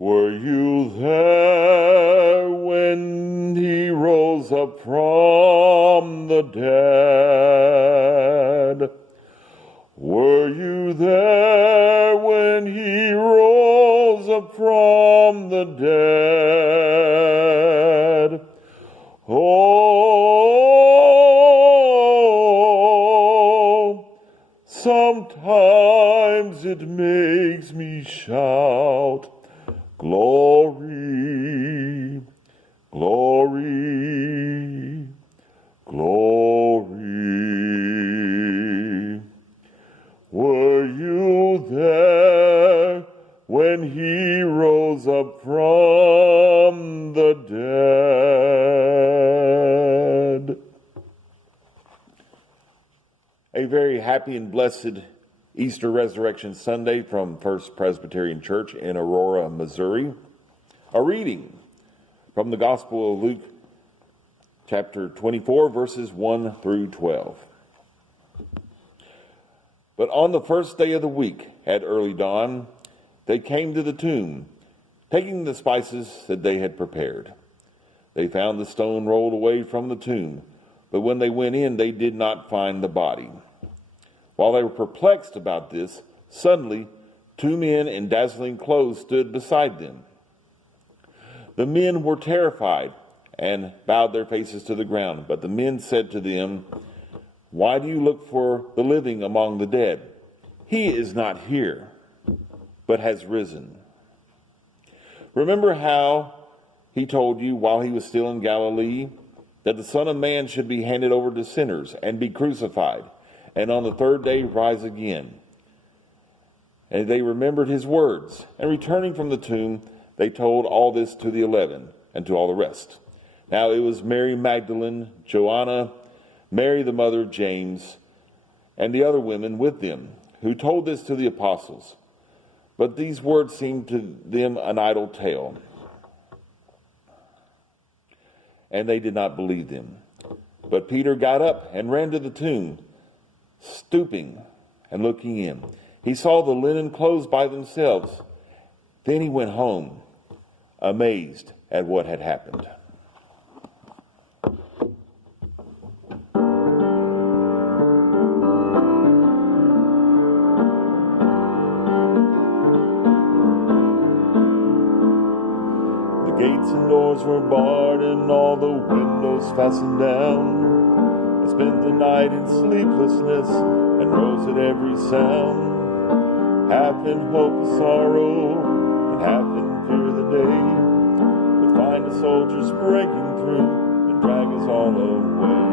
Were you there when he rose up from the dead? Were you there when he rose up from the dead? Oh, sometimes it makes me shout, glory, glory, glory. Were you there when he rose up from the dead? A very happy and blessed Easter Resurrection Sunday from First Presbyterian Church in Aurora, Missouri. A reading from the Gospel of Luke, chapter 24, verses 1 through 12. But on the first day of the week, at early dawn, they came to the tomb, taking the spices that they had prepared. They found the stone rolled away from the tomb, but when they went in, they did not find the body. While they were perplexed about this, suddenly 2 men in dazzling clothes stood beside them. The men were terrified and bowed their faces to the ground. But the men said to them, "Why do you look for the living among the dead? He is not here, but has risen. Remember how he told you while he was still in Galilee that the Son of Man should be handed over to sinners and be crucified, and on the third day rise again." And they remembered his words, and returning from the tomb, they told all this to the 11 and to all the rest. Now it was Mary Magdalene, Joanna, Mary the mother of James, and the other women with them, who told this to the apostles. But these words seemed to them an idle tale, and they did not believe them. But Peter got up and ran to the tomb. Stooping and looking in, he saw the linen clothes by themselves. Then he went home, amazed at what had happened. The gates and doors were barred and all the windows fastened down. I spent the night in sleeplessness and rose at every sound, half in hope of sorrow and half in fear of the day would find the soldiers breaking through and drag us all away.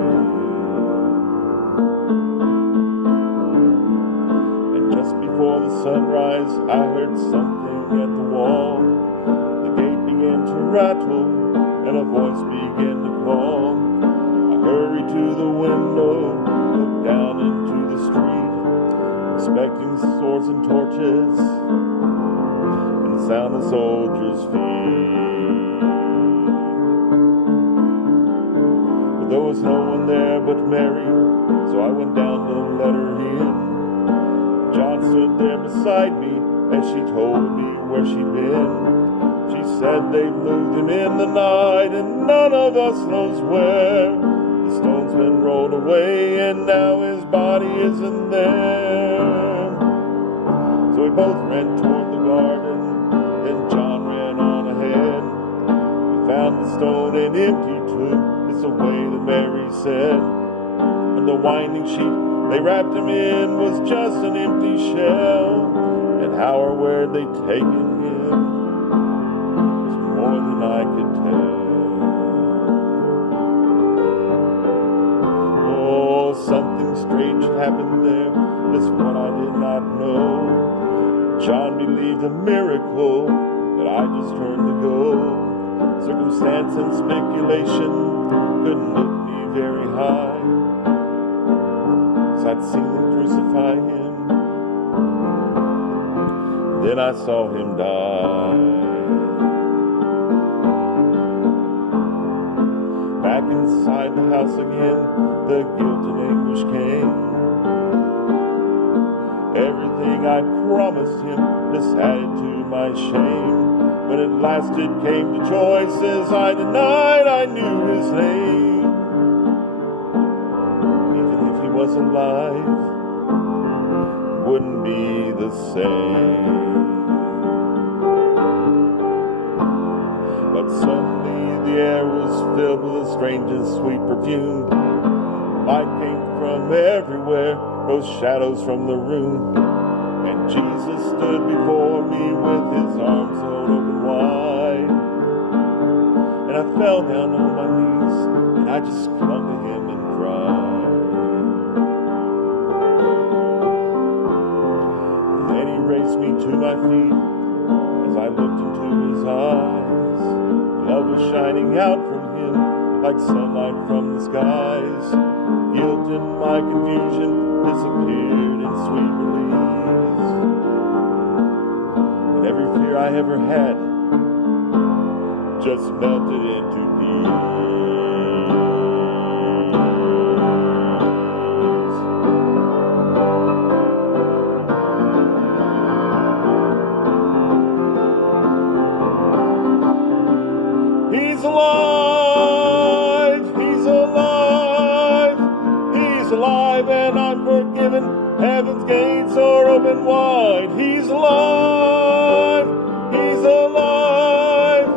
And just before the sunrise, I heard something at the wall. The gate began to rattle and a voice began to call. Hurry to the window, look down into the street, expecting swords and torches and the sound of soldiers' feet. But there was no one there but Mary, so I went down to let her in. John stood there beside me as she told me where she'd been. She said they've moved him in the night and none of us knows where. The stone's been rolled away and now his body isn't there. So we both ran toward the garden, then John ran on ahead. We found the stone an empty tomb, it's the way that Mary said. And the winding sheet they wrapped him in was just an empty shell. And how or where they'd taken him was more than I could tell. Something strange happened there, that's what I did not know. John believed a miracle, but I just turned to go. Circumstance and speculation couldn't lift me very high, 'cause I'd seen them crucify him, then I saw him die. Back inside the house again, the guilt and anguish came. Everything I promised him just added to my shame. When at last it came to choices, I denied I knew his name. Even if he was alive, it wouldn't be the same. But suddenly the air was filled with a strange and sweet perfume. Light came from everywhere, rose shadows from the room. And Jesus stood before me with his arms open wide. And I fell down on my knees, and I just clung to him and cried. And then he raised me to my feet as I looked into his eyes. Love was shining out from him like sunlight from the skies. Guilt and my confusion disappeared in sweet release. And every fear I ever had just melted into peace. He's alive, he's alive, he's alive, and I'm forgiven. Heaven's gates are open wide. He's alive, he's alive,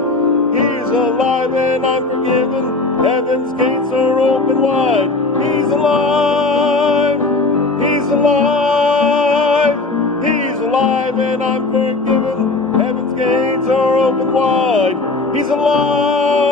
he's alive, and I'm forgiven. Heaven's gates are open wide. He's alive, he's alive, he's alive, and I'm forgiven. Heaven's gates are open wide. He's alive.